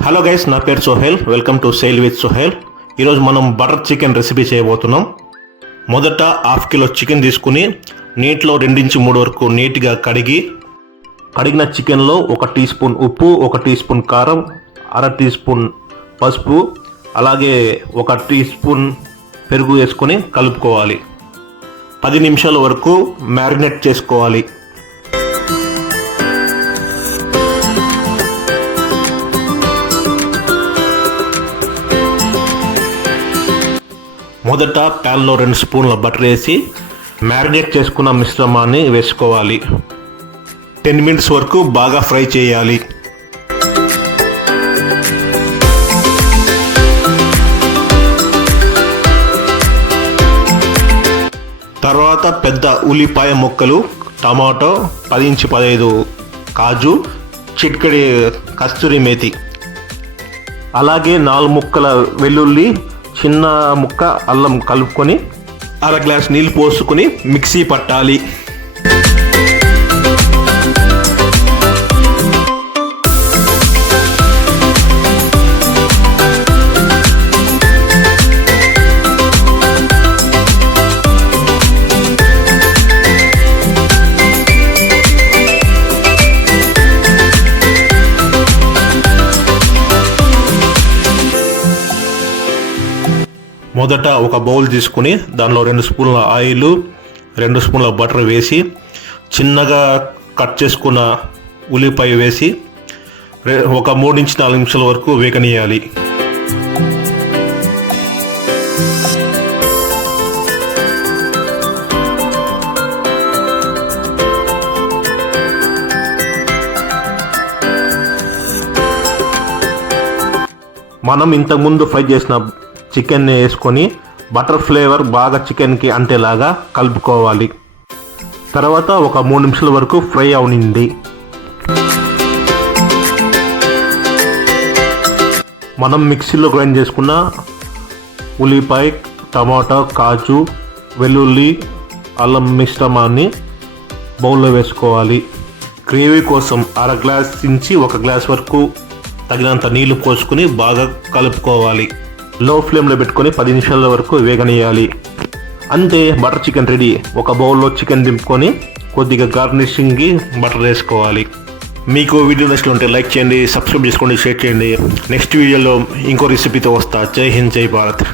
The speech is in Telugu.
హలో గైస్, నా పేరు Sohel. Welcome to sale with Sohel. ఈరోజు మనం బటర్ చికెన్ రెసిపీ చేయబోతున్నాం. మొదట హాఫ్ కిలో చికెన్ తీసుకుని నీటిలో 2-3 వరకు నీట్గా కడిగిన చికెన్లో 1 టీ స్పూన్ ఉప్పు, 1 టీ స్పూన్ కారం, 1/2 టీ స్పూన్ పసుపు, అలాగే 1 టీ స్పూన్ పెరుగు వేసుకొని కలుపుకోవాలి. 10 నిమిషాల వరకు మ్యారినేట్ చేసుకోవాలి. మొదట ప్యాన్లో 2 స్పూన్ల బటర్ వేసి మ్యారినేట్ చేసుకున్న మిశ్రమాన్ని వేసుకోవాలి. 10 మినిట్స్ వరకు బాగా ఫ్రై చేయాలి. తర్వాత పెద్ద ఉల్లిపాయ ముక్కలు, టమాటో, 10-15 కాజు, చిటికెడు కస్తూరి మేతి, అలాగే 4 ముక్కల వెల్లుల్లి, చిన్న ముక్క అల్లం కలుపుకొని 1/2 గ్లాస్ నీళ్ళు పోసుకొని మిక్సీ పట్టాలి. మొదట ఒక బౌల్ తీసుకుని దానిలో 2 స్పూన్ల ఆయిల్, 2 స్పూన్ల బటర్ వేసి చిన్నగా కట్ చేసుకున్న ఉల్లిపాయ వేసి ఒక 3-4 నిమిషాల వరకు వేగనీయాలి. మనం ఇంతకుముందు ఫ్రై చేసిన చికెన్ని వేసుకొని బటర్ ఫ్లేవర్ బాగా చికెన్కి అంటేలాగా కలుపుకోవాలి. తర్వాత ఒక 3 నిమిషాల వరకు ఫ్రై అవనింది. మనం మిక్సీలో గ్రైండ్ చేసుకున్న ఉల్లిపాయ, టమాటా, కాజు, వెల్లుల్లి, అల్లం మిశ్రమాన్ని బౌల్లో వేసుకోవాలి. గ్రేవీ కోసం 1/2 గ్లాస్ నుంచి 1 గ్లాస్ వరకు తగినంత నీళ్లు పోసుకుని బాగా కలుపుకోవాలి. లో ఫ్లేమ్లో పెట్టుకొని 10 నిమిషాల వరకు వేగనీయాలి. అంతే, బటర్ చికెన్ రెడీ. ఒక బౌల్లో చికెన్ దింపుకొని కొద్దిగా గార్నిషింగ్కి బటర్ వేసుకోవాలి. మీకు వీడియో నచ్చినట్లయితే లైక్ చేయండి, సబ్స్క్రైబ్ చేసుకోండి, షేర్ చేయండి. నెక్స్ట్ వీడియోలో ఇంకో రెసిపీతో వస్తా. జై హింద్, జై భారత్.